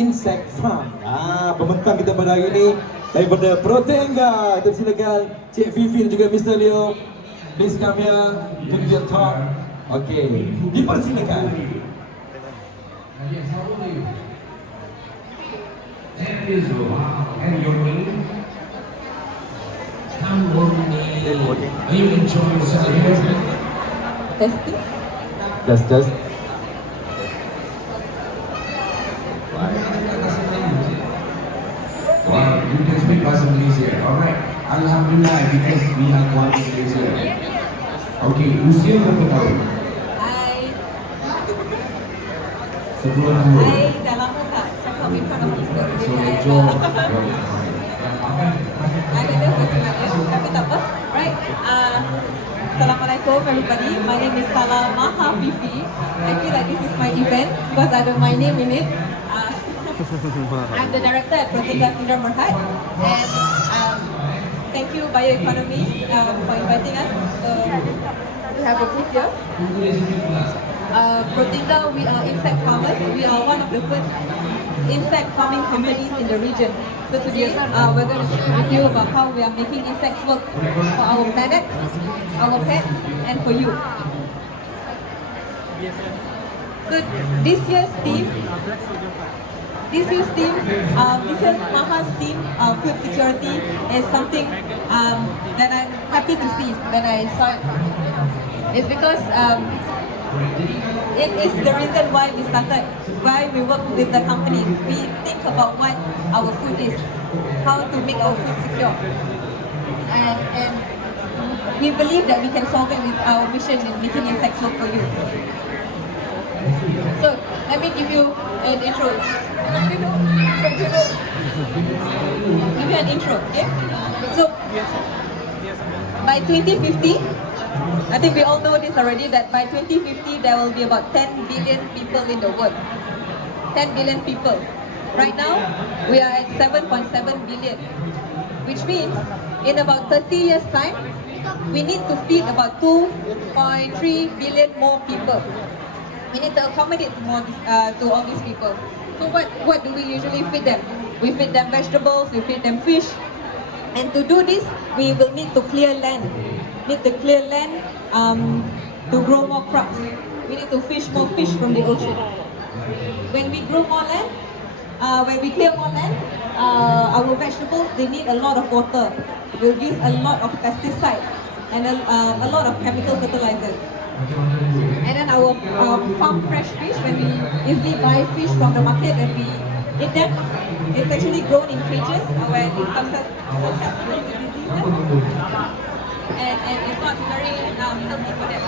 insect farm. Pembentang kita pada hari ini daripada Protenga. Kita silakan Cik Fifi dan juga Mr. Leo. Please come here to give your talk. Okey, dipersilakan. And your name? Are you enjoying yourself? Testing. Test. Wow, you can speak bahasa Malaysia. Alright. Alhamdulillah, because we are one in Malaysia. Okay, usia berapa tahun? I 10 tahun. dah lama tak cakap in front of people. So, Jadi Joe, I don't know what's my name, tapi tak apa. Right. Assalamualaikum everybody. My name is Salamaha Fifi. I feel like this is my event because I have my name in it. I'm the director at Protenga Syndrome Berhad, and thank you Bioeconomy for inviting us. We have a booth here. Protenga, we are insect farmers. We are one of the first insect farming companies in the region. So today, we're going to share with you about how we are making insects work for our planet, our pets, and for you. So this year's theme, Maha's theme, food security, is something that I'm happy to see when I saw it. It's because it is the reason why we started, why we work with the company. We think about what our food is, how to make our food secure. And we believe that we can solve it with our mission in making insects work for you. So, let me give you an intro. Give you an intro, okay? So, by 2050, I think we all know this already, that by 2050 there will be about 10 billion people in the world. 10 billion people. Right now, we are at 7.7 billion, which means in about 30 years' time, we need to feed about 2.3 billion more people. We need to accommodate more to all these people. So what do we usually feed them? We feed them vegetables, we feed them fish. And to do this, we will need to clear land. Need to clear land to grow more crops. We need to fish more fish from the ocean. When we grow more land, when we clear more land, our vegetables, they need a lot of water. We'll use a lot of pesticides and a lot of chemical fertilizers. And then our farm fresh fish, when we easily buy fish from the market and we eat them, it's actually grown in cages where it's susceptible to diseases, and it's not very healthy for them.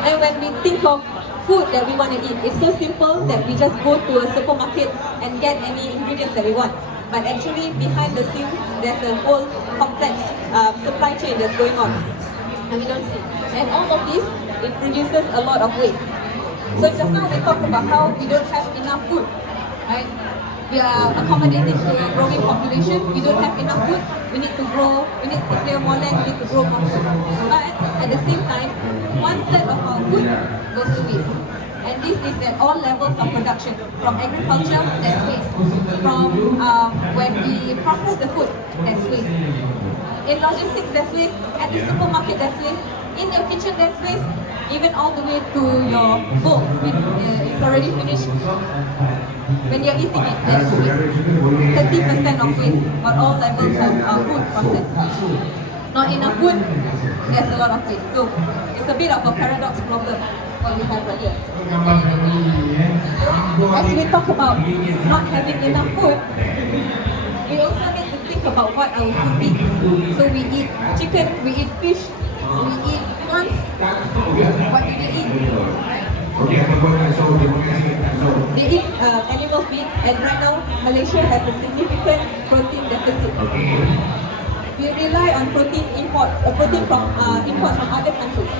And when we think of food that we want to eat, it's so simple that we just go to a supermarket and get any ingredients that we want. But actually, behind the scenes, there's a whole complex supply chain that's going on, and we don't see. And all of this, it produces a lot of waste. So just now we talked about how we don't have enough food, right? We are accommodating to a growing population. We don't have enough food. We need to grow. We need to clear more land. We need to grow more food. But at the same time, 1/3 of our food goes to waste. And this is at all levels of production. From agriculture, there's waste. From when we process the food, there's waste. In logistics, there's waste. At the supermarket, there's waste. In your kitchen, there's waste. Even all the way to your bowl, when it's already finished. When you're eating it, there's waste. 30% of waste on all levels of food process. Not enough food, there's a lot of waste. So it's a bit of a paradox problem what we have right here. As we talk about not having enough food, we also need to think about what our food eats. So we eat chicken, we eat fish, we eat plants. What do they eat? They eat animal feed, and right now Malaysia has a significant protein deficit. We rely on protein from imports from other countries.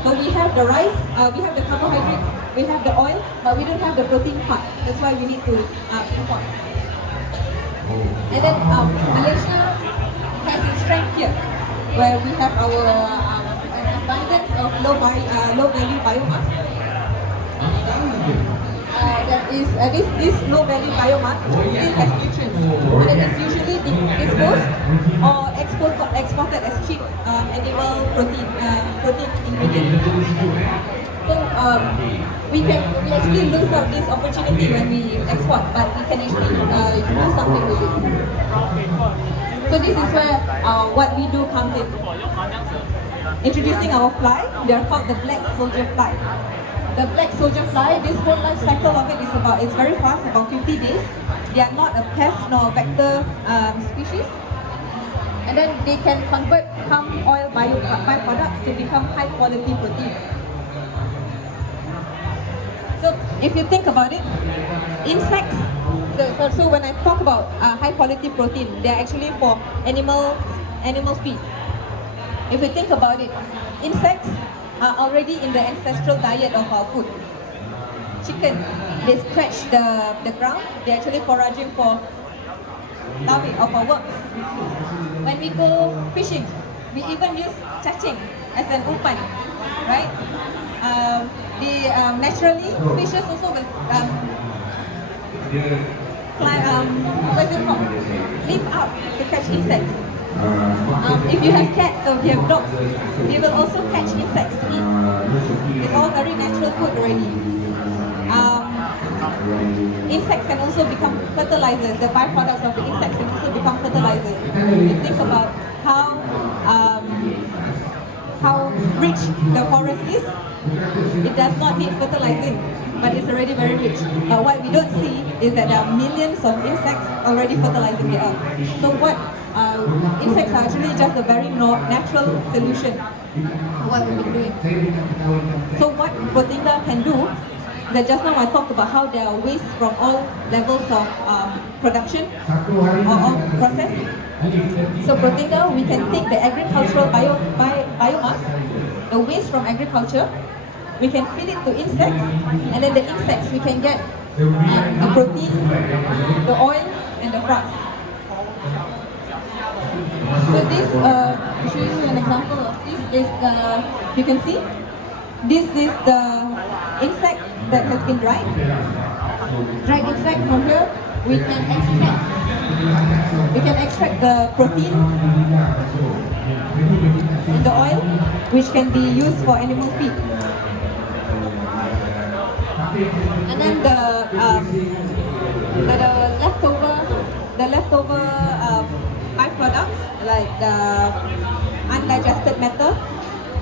So we have the rice, we have the carbohydrates, we have the oil, but we don't have the protein part. That's why we need to import. And then Malaysia has its strength here, where we have our abundance of low value biomass. That is this low value biomass still has nutrients, but it is usually disposed or exported as cheap animal protein ingredient. So we actually lose out this opportunity when we export, but we can actually do something with it. So this is where what we do comes in. Introducing our fly, they are called the black soldier fly. The black soldier fly, this whole life cycle of it is it's very fast, about 50 days. They are not a pest nor vector species. And then they can convert palm oil byproducts to become high quality protein. So if you think about it, insects, so when I talk about high quality protein, they are actually for animal feed. If you think about it, insects are already in the ancestral diet of our food. Chicken, they scratch the ground, they're actually foraging for larvae of our worms. When we go fishing, we even use cacing as an umpan, right? Naturally, fishes also will leap up to catch insects. If you have cats or if you have dogs, they will also catch insects to eat. It's all very natural food already. Insects can also become fertilizers. The byproducts of the insects can also become fertilizers. You think about how rich the forest is. It does not need fertilizing, but it's already very rich. What we don't see is that there are millions of insects already fertilizing the earth. So what insects are actually just a very natural solution to what we've been doing. So what Protenga can do, that just now I talked about how there are waste from all levels of production or process. So Protenga, we can take the agricultural biomass, the waste from agriculture, we can feed it to insects, and then the insects we can get the protein, the oil, and the fat. So this, to show you an example of this is you can see, this is the insect that has been dried. Dried insect from here, we can extract the protein and the oil, which can be used for animal feed. And then the leftover byproducts, like the undigested matter,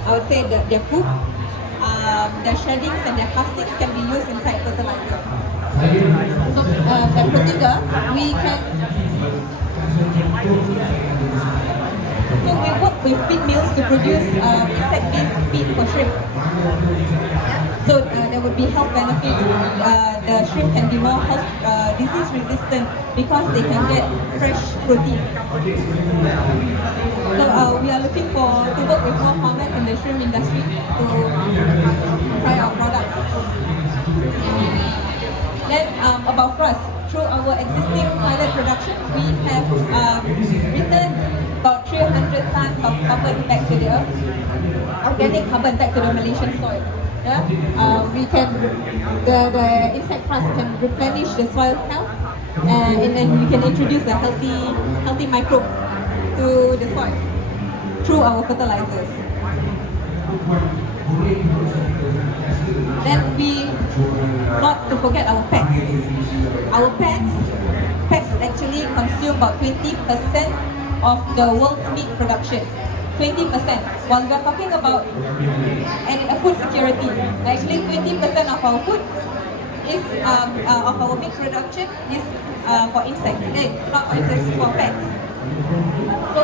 I would say their poop, their sheddings and their plastics can be used inside fertilizer. So the Protenga, we work with feed mills to produce insect-based feed for shrimp. So there would be health benefits. The shrimp can be more disease resistant because they can get fresh protein. So we are looking to work with more farmers in the shrimp industry to try our products. Then about frost, through our existing pilot production, we have returned about 300 tons of carbon back to the earth, organic carbon back to the Malaysian soil. Yeah? The insect frost can replenish the soil health, and then we can introduce a healthy microbe to the soil through our fertilizers. Then not to forget our pets. Our pets actually consume about 20% of the world's meat production. 20%. While we are talking about food security, actually 20% of our food is of our meat production is for insects. Not for insects, for pets. So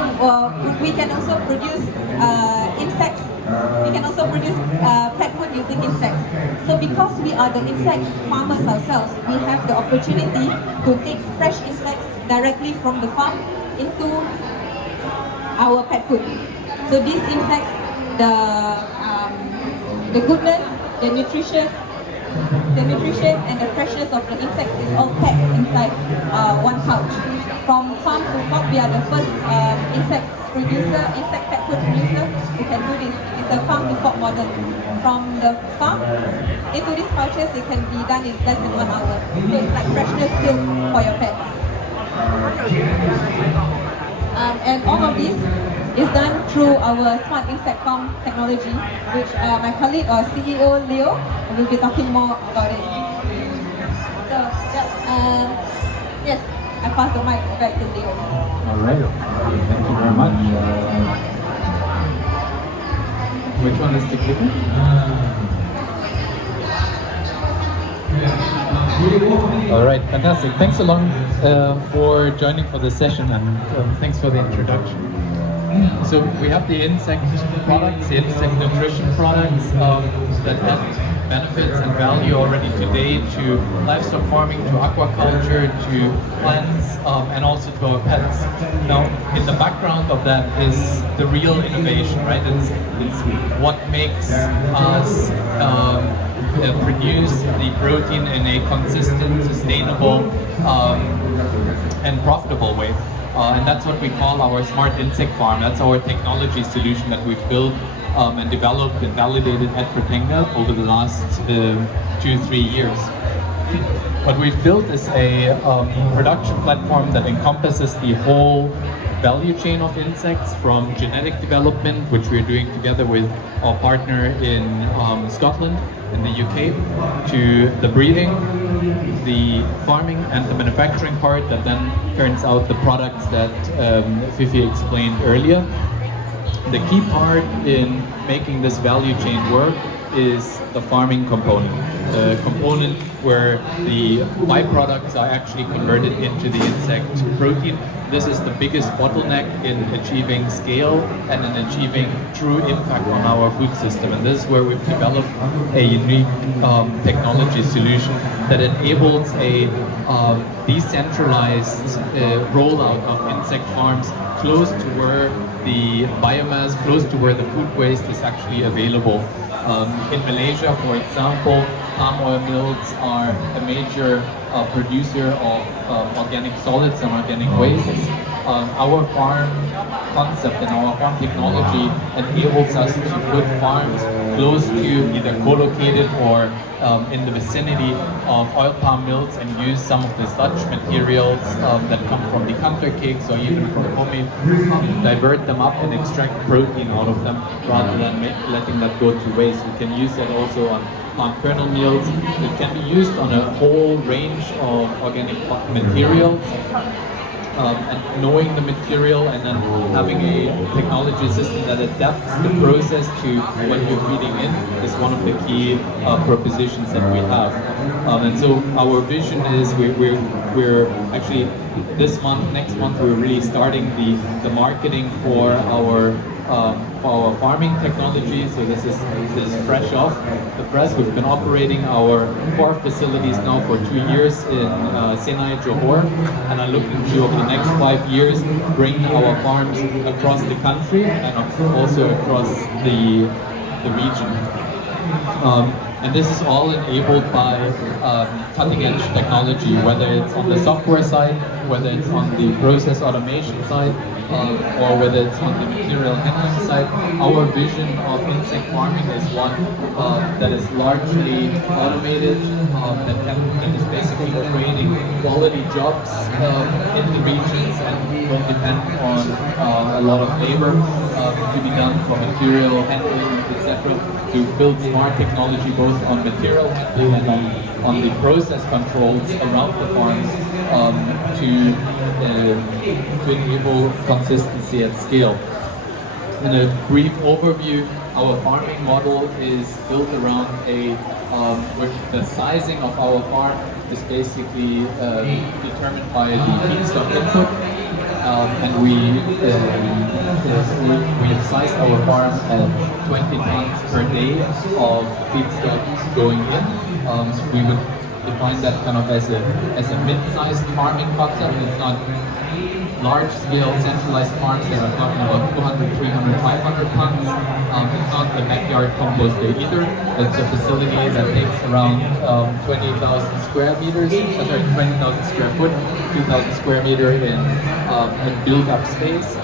we can also produce insects. We can also produce pet food using insects. So because we are the insect farmers ourselves, we have the opportunity to take fresh insects directly from the farm into our pet food. So these insects, the goodness, the nutrition and the freshness of the insects is all packed inside one pouch. From farm to fork, we are the first insect pet food producer who can do this. it's a farm to fork model. From the farm into these pouches, it can be done in less than 1 hour. So it's like freshness silk for your pets. And all of this is done through our smart insect farm technology, which my colleague or CEO Leo will be talking more about it. So, yes, I pass the mic back to Leo. All right. Thank you very much. Which one is the clicker? All right, fantastic. Thanks a lot for joining for this session, and thanks for the introduction. So we have the insect products, the insect nutrition products that have benefits and value already today to livestock farming, to aquaculture, to plants, and also to our pets. Now, in the background of that is the real innovation, right? It's what makes us produce the protein in a consistent, sustainable, and profitable way. And that's what we call our smart insect farm. That's our technology solution that we've built and developed and validated at Protenga over the last 2-3 years. What we've built is a production platform that encompasses the whole value chain of insects, from genetic development, which we're doing together with our partner in Scotland, in the UK, to the breeding, the farming, and the manufacturing part that then turns out the products that Fifi explained earlier. The key part in making this value chain work is the farming component. The component where the byproducts are actually converted into the insect protein. This is the biggest bottleneck in achieving scale and in achieving true impact on our food system. And this is where we've developed a unique technology solution that enables a decentralized rollout of insect farms close to where the biomass, close to where the food waste is actually available. In Malaysia, for example, palm oil mills are a major producer of organic solids and organic wastes. Our farm concept and our farm technology enables us to put farms close to either co-located or in the vicinity of oil palm mills and use some of the sludge materials that come from decanter cakes or even from homemade, divert them up and extract protein out of them rather than letting that go to waste. We can use that also on palm kernel meals. It can be used on a whole range of organic materials. And knowing the material and then having a technology system that adapts the process to what you're feeding in is one of the key propositions that we have. And so our vision is we're actually this month, next month, we're really starting the marketing for our farming technology. So this is fresh off the press. We've been operating our core facilities now for 2 years in Senai, Johor, and are looking to, over the next 5 years, bring our farms across the country and also across the region. And this is all enabled by cutting-edge technology, whether it's on the software side, whether it's on the process automation side, or whether it's on the material handling side. Our vision of insect farming is one that is largely automated, that is basically creating quality jobs in the regions and don't depend on a lot of labor to be done for material handling, etc. To build smart technology both on material handling and on the process controls around the farms to enable consistency at scale. In a brief overview, our farming model is built around the sizing of our farm is basically determined by the feedstock input, and we have sized our farm at 20 tons per day of feedstock going in. We would define that kind of as a mid-sized farming concept. It's not large-scale centralized farms that are talking about 200, 300, 500 tons. It's not the backyard composter either. It's a facility that takes around 20,000 square meters, 20,000 square foot, 2,000 square meter in built-up space.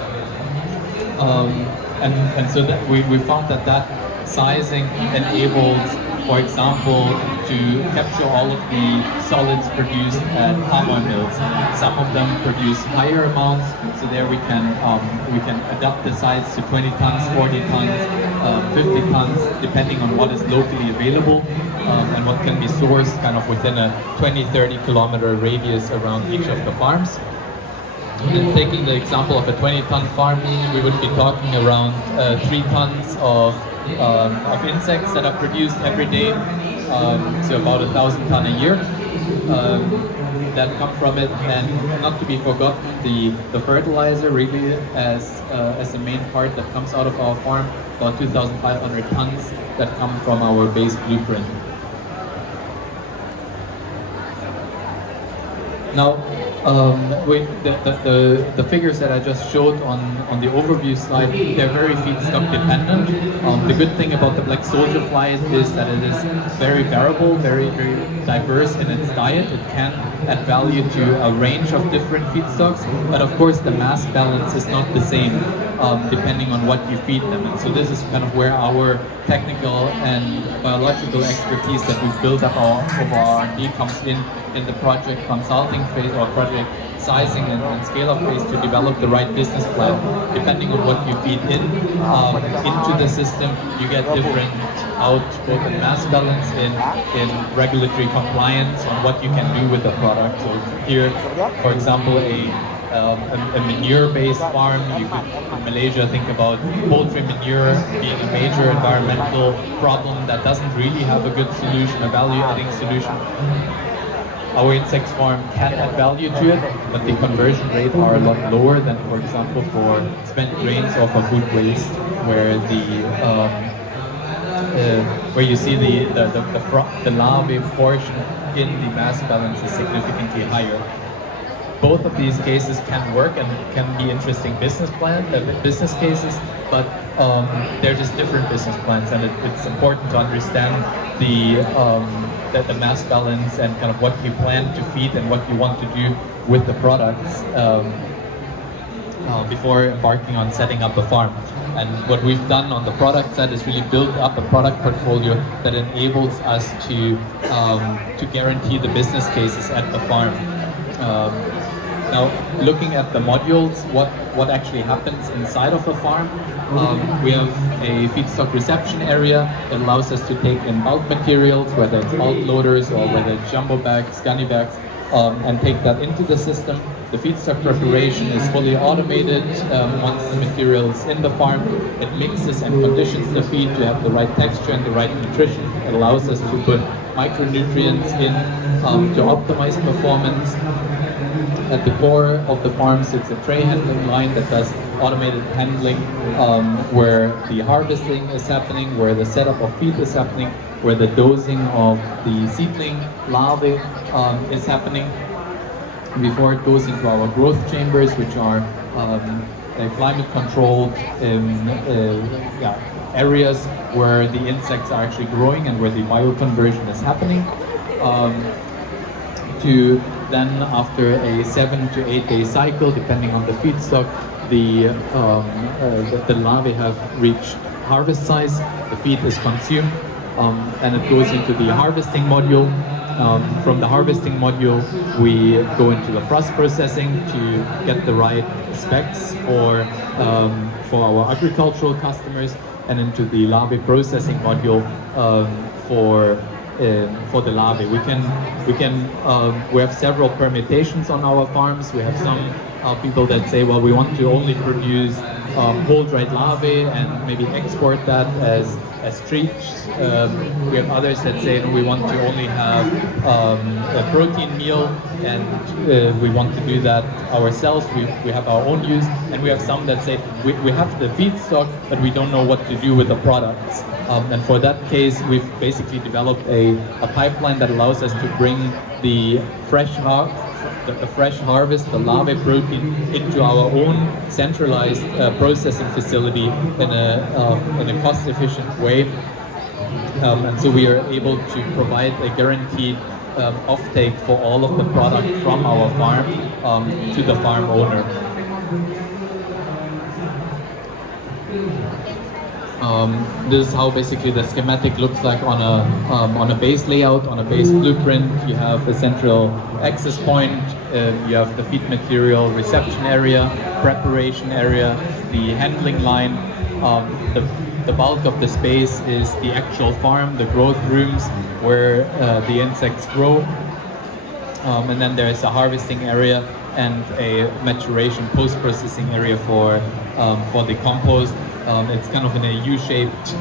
and so that we found that sizing enables, for example, to capture all of the solids produced at palm oil mills. Some of them produce higher amounts, so there we can adapt the size to 20 tons, 40 tons, 50 tons, depending on what is locally available and what can be sourced kind of within a 20-30 kilometer radius around each of the farms. And taking the example of a 20-ton farm, we would be talking around 3 tons of insects that are produced every day, so about 1,000 ton a year that come from it. And not to be forgotten, the fertilizer really as the main part that comes out of our farm, about 2,500 tons that come from our base blueprint. Now, the figures that I just showed on the overview slide, they're very feedstock dependent. The good thing about the black soldier fly is that it is very variable, very diverse in its diet. It can add value to a range of different feedstocks, but of course the mass balance is not the same depending on what you feed them. And so this is kind of where our technical and biological expertise that we've built up over our R&D comes in the project consulting phase or project sizing and scale-up phase to develop the right business plan. Depending on what you feed into the system, you get different out both in mass balance, in regulatory compliance on what you can do with the product. So here, for example, a manure-based farm, you could in Malaysia think about poultry manure being a major environmental problem that doesn't really have a good solution, a value-adding solution. Our insects farm can add value to it, but the conversion rate are a lot lower than, for example, for spent grains or for food waste, where where you see the larvae portion in the mass balance is significantly higher. Both of these cases can work and can be interesting business cases, but they're just different business plans, and it's important to understand the mass balance and kind of what you plan to feed and what you want to do with the products before embarking on setting up a farm. And what we've done on the product side is really build up a product portfolio that enables us to guarantee the business cases at the farm. Now, looking at the modules, what actually happens inside of a farm, we have a feedstock reception area that allows us to take in bulk materials, whether it's bulk loaders or whether it's jumbo bags, gunny bags, and take that into the system. The feedstock preparation is fully automated. Once the material is in the farm, it mixes and conditions the feed to have the right texture and the right nutrition. It allows us to put micronutrients in to optimize performance. At the core of the farm sits a tray handling line that does automated handling, where the harvesting is happening, where the setup of feed is happening, where the dosing of the seedling larvae is happening before it goes into our growth chambers, which are climate-controlled areas where the insects are actually growing and where the bioconversion is happening. To then, after a 7 to 8 day cycle, depending on the feedstock, the larvae have reached harvest size, the feed is consumed, and it goes into the harvesting module. From the harvesting module, we go into the frost processing to get the right specs for our agricultural customers, and into the larvae processing module for the larvae. We have several permutations on our farms. We have some people that say, well, we want to only produce whole dried larvae and maybe export that as treats. We have others that say, no, we want to only have a protein meal, and we want to do that ourselves. We have our own use, and we have some that say we have the feedstock, but we don't know what to do with the products. And for that case, we've basically developed a pipeline that allows us to bring the fresh harvest, the larvae protein, into our own centralized processing facility in a cost-efficient way. And so we are able to provide a guaranteed offtake for all of the product from our farm to the farm owner. This is how basically the schematic looks like on a base layout, on a base blueprint. You have a central access point, you have the feed material reception area, preparation area, the handling line. The bulk of the space is the actual farm, the growth rooms where the insects grow. And then there's a harvesting area and a maturation post-processing area for the compost. It's kind of in a U-shaped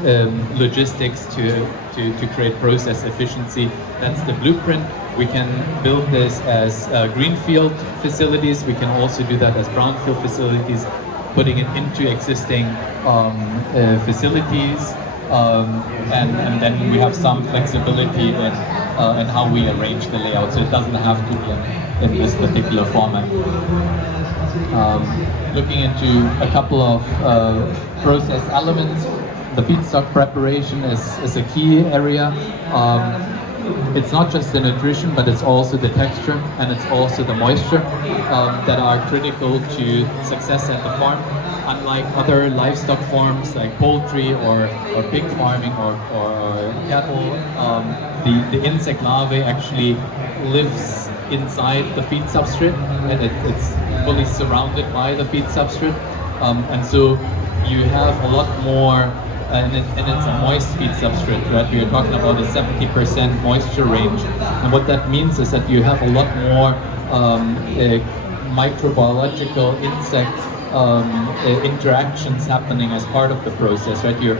logistics to create process efficiency. That's the blueprint. We can build this as greenfield facilities. We can also do that as brownfield facilities, putting it into existing facilities. And then we have some flexibility in how we arrange the layout, so it doesn't have to be in this particular format. Looking into a couple of process elements, the feedstock preparation is a key area. It's not just the nutrition, but it's also the texture and it's also the moisture that are critical to success at the farm. Unlike other livestock farms like poultry or pig farming or cattle, the insect larvae actually lives inside the feed substrate, and it's fully surrounded by the feed substrate, and so you have a lot more, and it's a moist feed substrate, right? We're talking about a 70% moisture range, and what that means is that you have a lot more microbiological insect interactions happening as part of the process, right? You're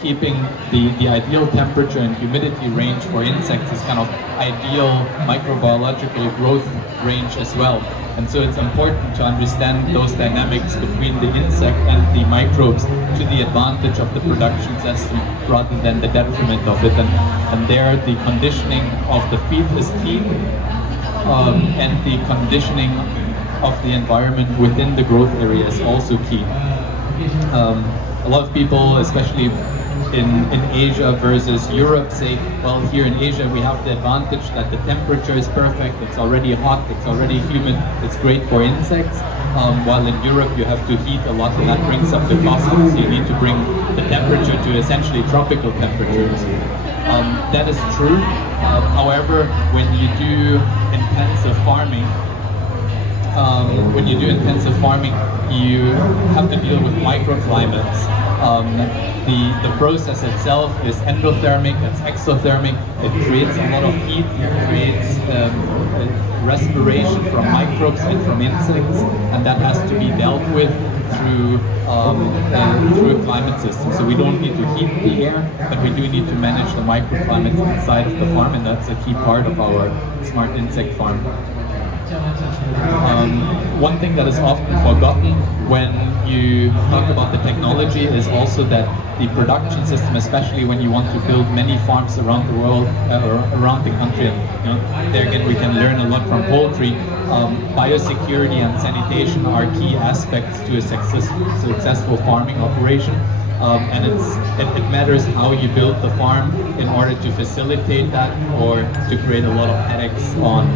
keeping the ideal temperature and humidity range for insects is kind of ideal microbiological growth range as well. And so it's important to understand those dynamics between the insect and the microbes to the advantage of the production system rather than the detriment of it. And there the conditioning of the feed is key, and the conditioning of the environment within the growth area is also key. A lot of people, especially in Asia versus Europe, say, well, here in Asia we have the advantage that the temperature is perfect, it's already hot, it's already humid, it's great for insects, while in Europe you have to heat a lot and that brings up the cost, so you need to bring the temperature to essentially tropical temperatures. That is true. However, when you do intensive farming, you have to deal with microclimates. The process itself is endothermic, it's exothermic, it creates a lot of heat, it creates respiration from microbes and from insects, and that has to be dealt with through a climate system. So we don't need to heat the air, but we do need to manage the microclimates inside of the farm, and that's a key part of our smart insect farm. One thing that is often forgotten when you talk about the technology is also that the production system, especially when you want to build many farms around the world, or around the country, and there again we can learn a lot from poultry. Biosecurity and sanitation are key aspects to a successful farming operation. And it matters how you build the farm in order to facilitate that or to create a lot of headaches on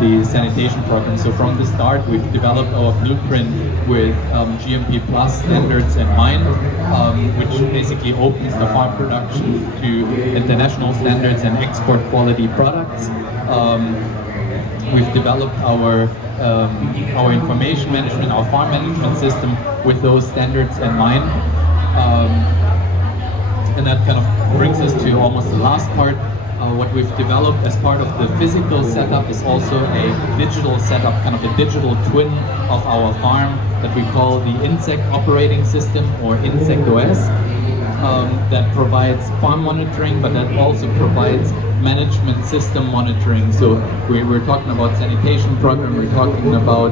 the sanitation program. So from the start, we've developed our blueprint with GMP Plus standards in mind, which basically opens the farm production to international standards and export quality products. We've developed our information management, our farm management system with those standards in mind. And that kind of brings us to almost the last part. What we've developed as part of the physical setup is also a digital setup, kind of a digital twin of our farm that we call the Insect Operating System, or Insect OS, that provides farm monitoring, but that also provides management system monitoring. So we're talking about sanitation program, we're talking about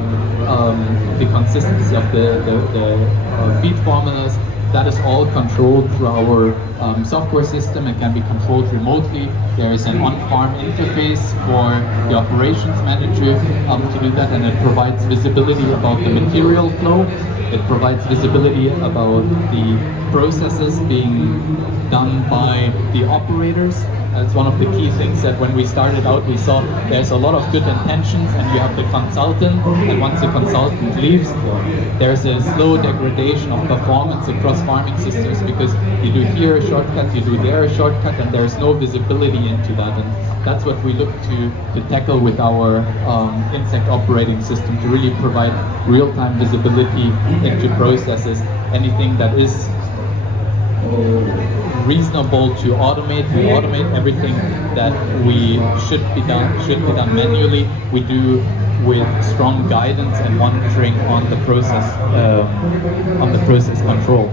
the consistency of the feed formulas. That is all controlled through our software system. It can be controlled remotely. There is an on-farm interface for the operations manager to do that, and it provides visibility about the material flow. It provides visibility about the processes being done by the operators, It's one of the key things that when we started out, we saw there's a lot of good intentions, and you have the consultant, and once the consultant leaves, there's a slow degradation of performance across farming systems, because you do here a shortcut, you do there a shortcut, and there's no visibility into that. And that's what we look to tackle with our insect operating system, to really provide real-time visibility into processes. Anything that is reasonable to automate, we automate. Everything that we should be done manually, we do with strong guidance and monitoring on the process control.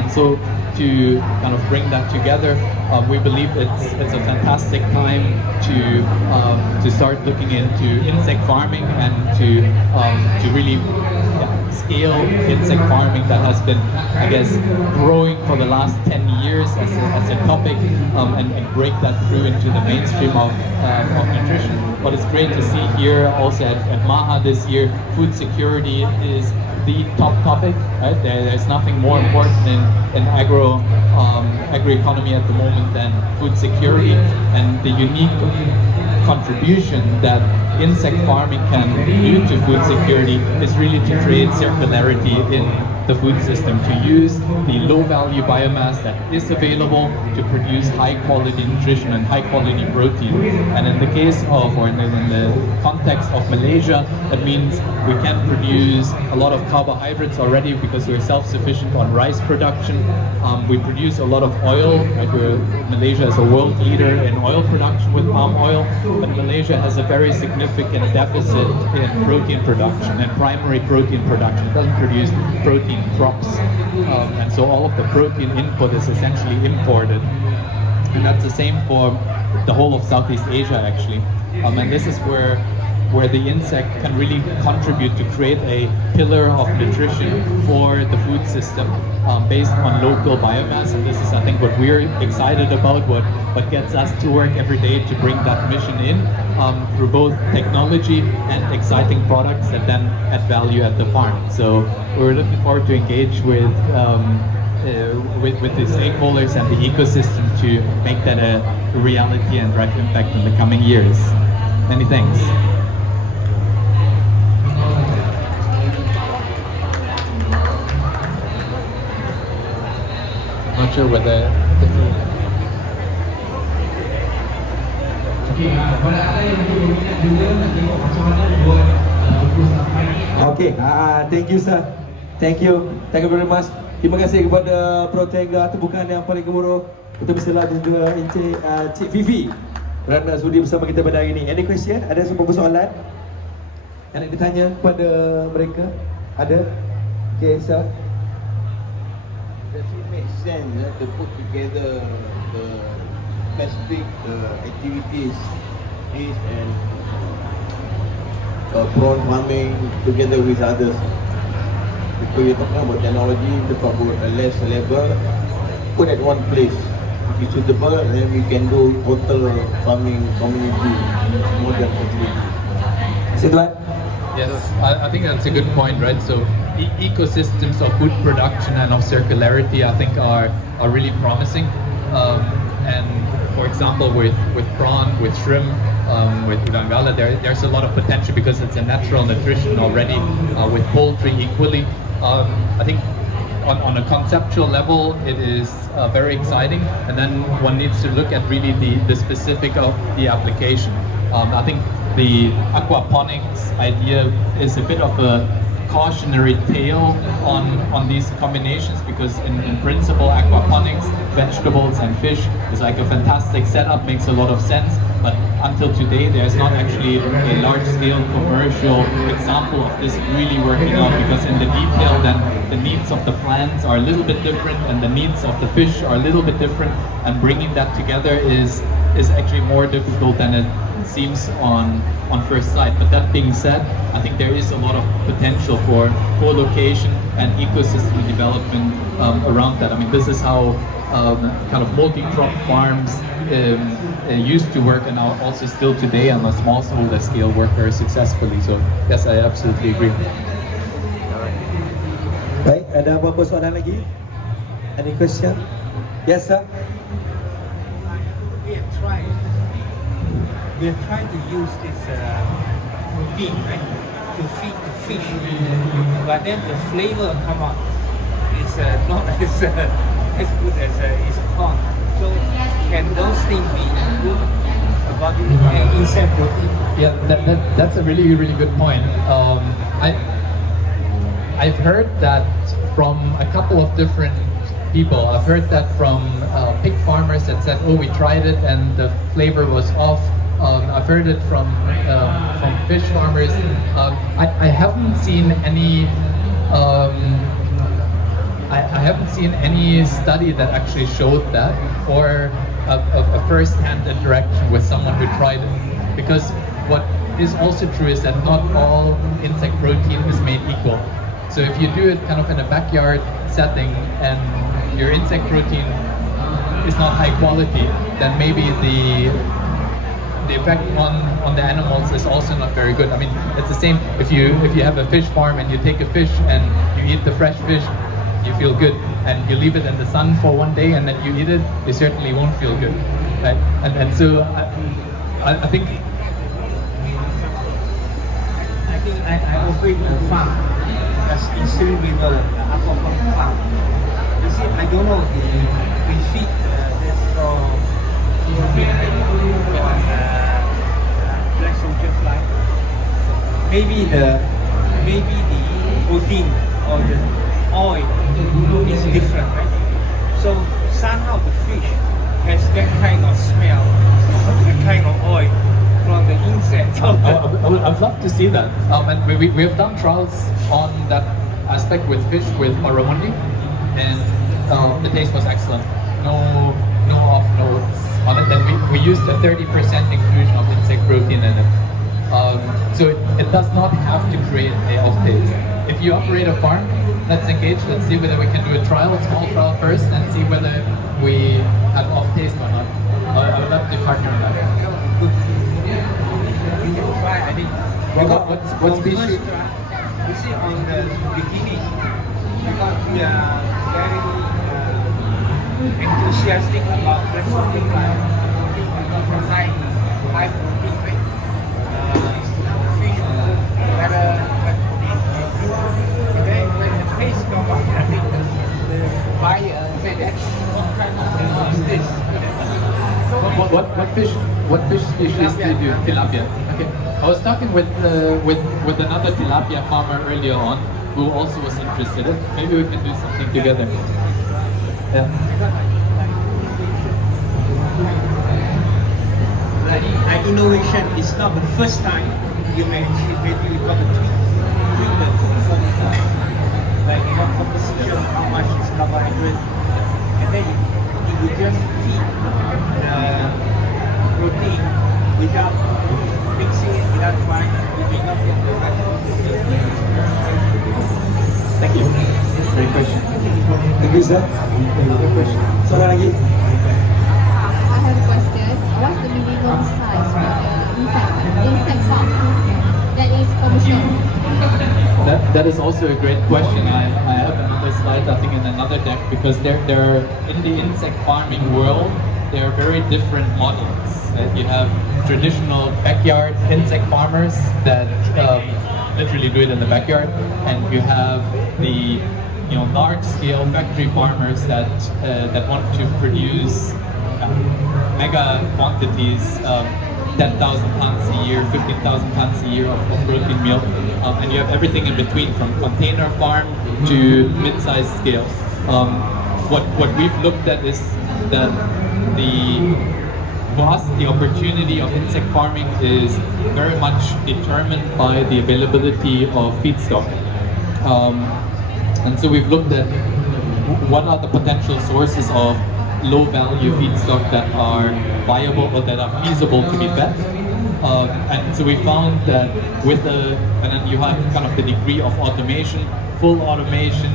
And so to kind of bring that together, we believe it's a fantastic time to start looking into insect farming and to really scale insect farming that has been, I guess, growing for the last 10 years as a topic, and break that through into the mainstream of nutrition. What is great to see here also at MAHA this year, food security is the top topic, right? There's nothing more important in agroeconomy at the moment than food security, and the unique contribution that insect farming can do to food security is really to create circularity in the food system, to use the low-value biomass that is available to produce high-quality nutrition and high-quality protein. And in the case of, or in the context of Malaysia, that means we can produce a lot of carbohydrates already because we're self-sufficient on rice production. We produce a lot of oil. Like Malaysia is a world leader in oil production with palm oil, but Malaysia has a very significant deficit in protein production and primary protein production. It doesn't produce protein crops, and so all of the protein input is essentially imported, and that's the same for the whole of Southeast Asia actually, and this is where the insect can really contribute to create a pillar of nutrition for the food system based on local biomass. And this is, I think, what we're excited about, what gets us to work every day to bring that mission in through both technology and exciting products that then add value at the farm. So we're looking forward to engage with the stakeholders and the ecosystem to make that a reality and drive impact in the coming years. Many thanks. Not sure whether Okay, thank you sir. Thank you very much. Terima kasih kepada Protenga, tepukan yang paling gemuruh untuk Ms Salamaha dan juga Cik Fifi kerana sudi bersama kita pada hari ini. Any question? Ada semua persoalan yang nak ditanya kepada mereka? Ada? Okay, sir. Does it make sense to put together the specific activities, fish and prawn farming together with others? Because we're talking about technology, we're talking about less labor, put at one place. If it's suitable, then we can do total farming community, modern facility. Situan? Yes, I think that's a good point, right? So ecosystems of food production and of circularity, I think, are really promising. And for example, with prawn, with shrimp, with Udangala, there's a lot of potential because it's a natural nutrition already. With poultry equally, I think on a conceptual level, it is very exciting. And then one needs to look at really the specific of the application. I think the aquaponics idea is a bit of a cautionary tale on these combinations, because in principle aquaponics, vegetables and fish is like a fantastic setup, makes a lot of sense, but until today there's not actually a large-scale commercial example of this really working out, because in the detail then the needs of the plants are a little bit different and the needs of the fish are a little bit different, and bringing that together is actually more difficult than it seems on first sight. But that being said, I think there is a lot of potential for co-location and ecosystem development around that. I mean, this is how kind of multi-crop farms used to work, and also still today on a smallholder scale work very successfully. So yes, I absolutely agree. Baik, ada apa-apa soalan lagi? Any question? Yes sir? Okay, we're trying to use this protein, right, to feed the fish, but then the flavor come out is not as good as it's corn. So can those things be good about the insect protein? Yeah, that's a really, really good point. I've heard that from a couple of different people. I've heard that from pig farmers that said, oh, we tried it and the flavor was off. I've heard it from fish farmers. I haven't seen any I haven't seen any study that actually showed that, or a first-hand interaction with someone who tried it. Because what is also true is that not all insect protein is made equal. So if you do it kind of in a backyard setting and your insect protein is not high quality, then maybe the effect on the animals is also not very good. I mean, it's the same if you have a fish farm and you take a fish and you eat the fresh fish, you feel good, and you leave it in the sun for one day and then you eat it, you certainly won't feel good, right? And so I think I operate a farm that's in Scalable, the aquaculture farm. You see, I don't know, we feed this black soldier fly. Maybe the protein or the oil is different, right? So somehow the fish has that kind of smell, that kind of oil from the insect. I'd love to see that. And we have done trials on that aspect with fish with barramundi, and the taste was excellent. No off notes on it. Then we used a 30% inclusion of insect protein in it. So it does not have to create a off taste. If you operate a farm, let's engage. Let's see whether we can do a small trial first, and see whether we have off taste or not. I would love to partner on that. You can try, I think. What species? You see, on the beginning, because we are very enthusiastic about breastfeeding high protein, right? Fish better protein. Then when the taste comes out, I think the buyer say that what kind of is this? What fish species do you do? Tilapia. Okay. I was talking with another tilapia farmer earlier on who also was interested. Maybe we can do something together. Yeah. Innovation is not the first time you may achieve. Maybe you got to tweak the food formula, like composition, how much is carbohydrate, and then you just feed protein without mixing it, without frying, you may not get the right Thank you. Great question. Thank you, sir. Another question. Soalan lagi? I have a question. What's the minimum size for the insect farm that is commercial? That is also a great question. I have another slide, I think, in another deck, because there are, in the insect farming world, there are very different models. You have traditional backyard insect farmers that literally do it in the backyard, and you have the large-scale factory farmers that want to produce mega quantities, 10,000 tons a year, 15,000 tons a year of protein meal, and you have everything in between, from container farm to mid-sized scale. What we've looked at is that for us, the opportunity of insect farming is very much determined by the availability of feedstock. And so we've looked at what are the potential sources of low-value feedstock that are viable or that are feasible to be fed. And so we found that and then you have kind of the degree of automation, full automation,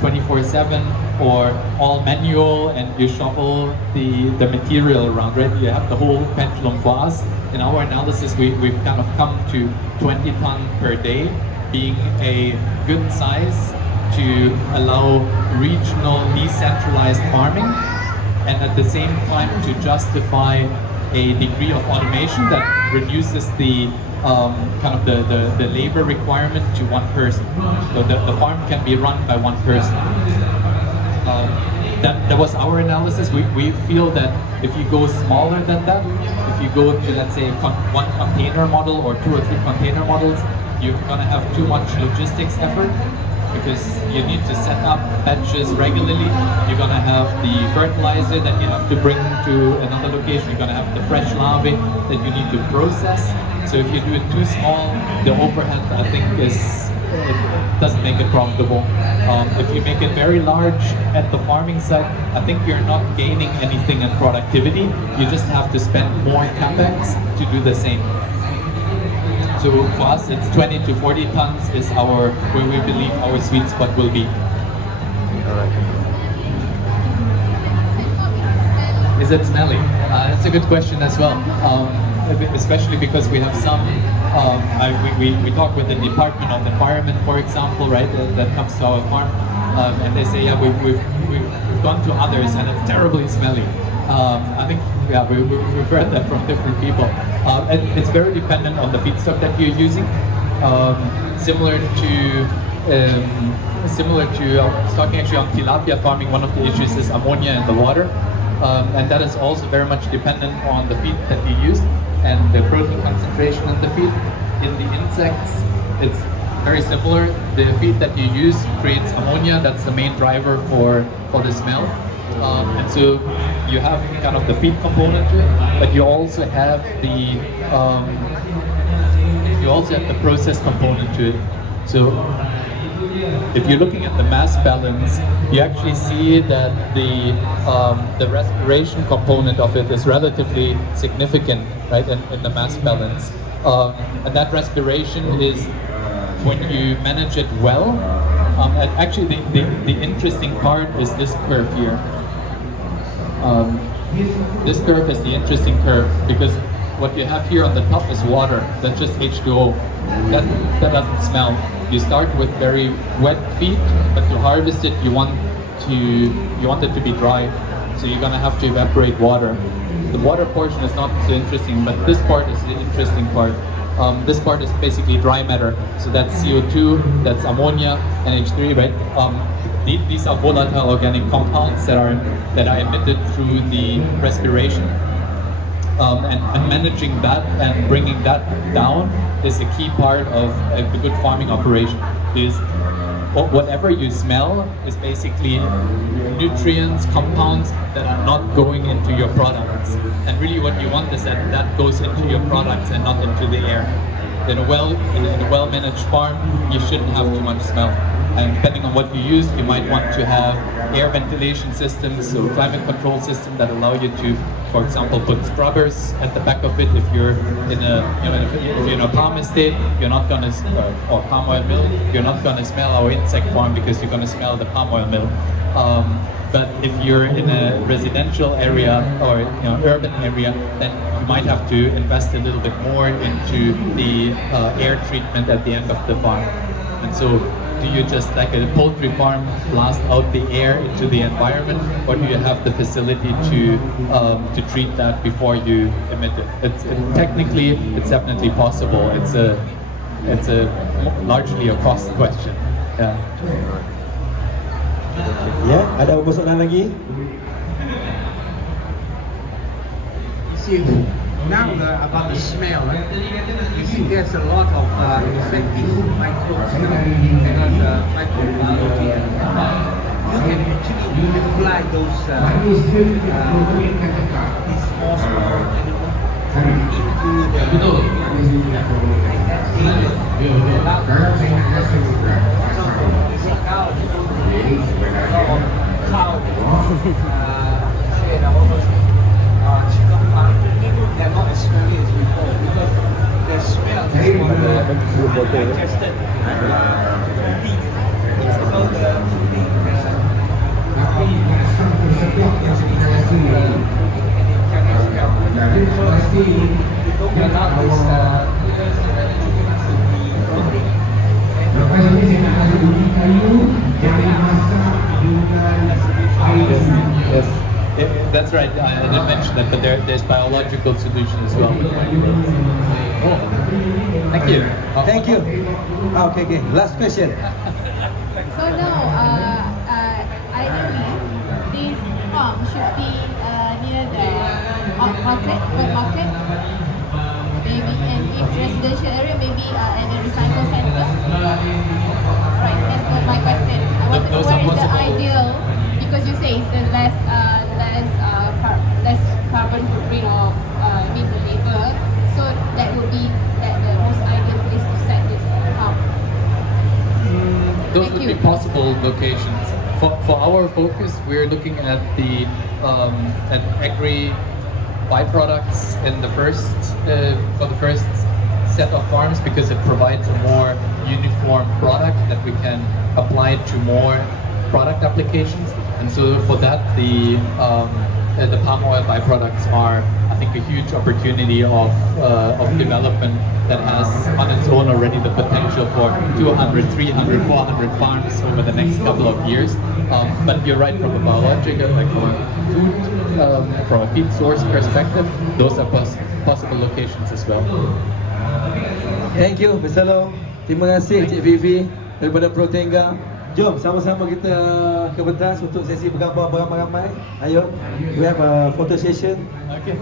24/7, or all manual, and you shuffle the material around, right? You have the whole pendulum for us. In our analysis, we've kind of come to 20 ton per day being a good size to allow regional decentralized farming, and at the same time to justify a degree of automation that reduces the kind of the labor requirement to one person. So the farm can be run by one person. That was our analysis. We feel that if you go smaller than that, if you go to, let's say, one container model or 2 or 3 container models, you're gonna have too much logistics effort because you need to set up batches regularly. You're gonna have the fertilizer that you have to bring to another location. You're gonna have the fresh larvae that you need to process. So if you do it too small, the overhead, I think, it doesn't make it profitable. If you make it very large at the farming site, I think you're not gaining anything in productivity. You just have to spend more capex to do the same. So for us, it's 20 to 40 tons is where we believe our sweet spot will be. Is it smelly? That's a good question as well. Especially because we have some, we talk with the Department of Environment, for example, right, that comes to our farm, and they say, yeah, we've gone to others and it's terribly smelly. I think, yeah, we've heard that from different people. And it's very dependent on the feedstock that you're using. Similar to, I was talking actually on tilapia farming, one of the issues is ammonia in the water. And that is also very much dependent on the feed that you use and the protein concentration in the feed. In the insects, it's very similar. The feed that you use creates ammonia. That's the main driver for the smell. And so you have kind of the feed component to it, but you also have the process component to it. So if you're looking at the mass balance, you actually see that the respiration component of it is relatively significant, right, in the mass balance. And that respiration is when you manage it well. And actually, the interesting part is this curve here. This curve is the interesting curve because what you have here on the top is water. That's just H2O. That doesn't smell. You start with very wet feed, but to harvest it, you want it to be dry. So you're gonna have to evaporate water. The water portion is not so interesting, but this part is the interesting part. This part is basically dry matter. So that's CO2, that's ammonia, and H3, right? These are volatile organic compounds that are emitted through the respiration. And managing that and bringing that down is a key part of a good farming operation. Is whatever you smell is basically nutrients, compounds that are not going into your products. And really what you want is that goes into your products and not into the air. In a well-managed farm, you shouldn't have too much smell. And depending on what you use, you might want to have air ventilation systems, so climate control system that allow you to, for example, put scrubbers at the back of it. If you're in a palm estate, you're not gonna, or palm oil mill, you're not gonna smell our insect farm because you're gonna smell the palm oil mill. But if you're in a residential area or urban area, then you might have to invest a little bit more into the air treatment at the end of the farm. And so, do you just, like a poultry farm, blast out the air into the environment, or do you have the facility to treat that before you emit it? Technically, it's definitely possible. It's a largely a cost question. Yeah. Ya, ada persoalan lagi? See, now about the smell, you see there's a lot of effective microbes because microbiology. You can actually apply those these small animals into chicken farm. They're not as smelly as before because the smell is digested protein. It's about the protein Yes, that's That's right. I didn't mention that, but there's biological solution as well with microbes. Oh, thank you. Thank you. Okay. Last question. So now, ideally, this farm should be near the market, maybe, and if residential area, maybe at a recycle center. Right, that's my question. I want to know Those are where is the possible. ideal, because you say it's the less carbon footprint of need the labor, so that would be the most ideal place to set this farm. Those Thank would you. be possible locations. For our focus, we're looking at the at agri byproducts in the first for the first set of farms, because it provides a more uniform product that we can apply to more product applications. And so for that, the palm oil byproducts are, I think, a huge opportunity of development that has on its own already the potential for 200, 300, 400 farms over the next couple of years. But you're right, from a biological, like from a food, from a feed source perspective, those are possible locations as well. Thank you, Mr. Low. Terima kasih Cik Fifi daripada Protenga. Jom sama-sama kita ke pentas untuk sesi bergambar beramai-ramai. Ayo, we have a photo session. Okay.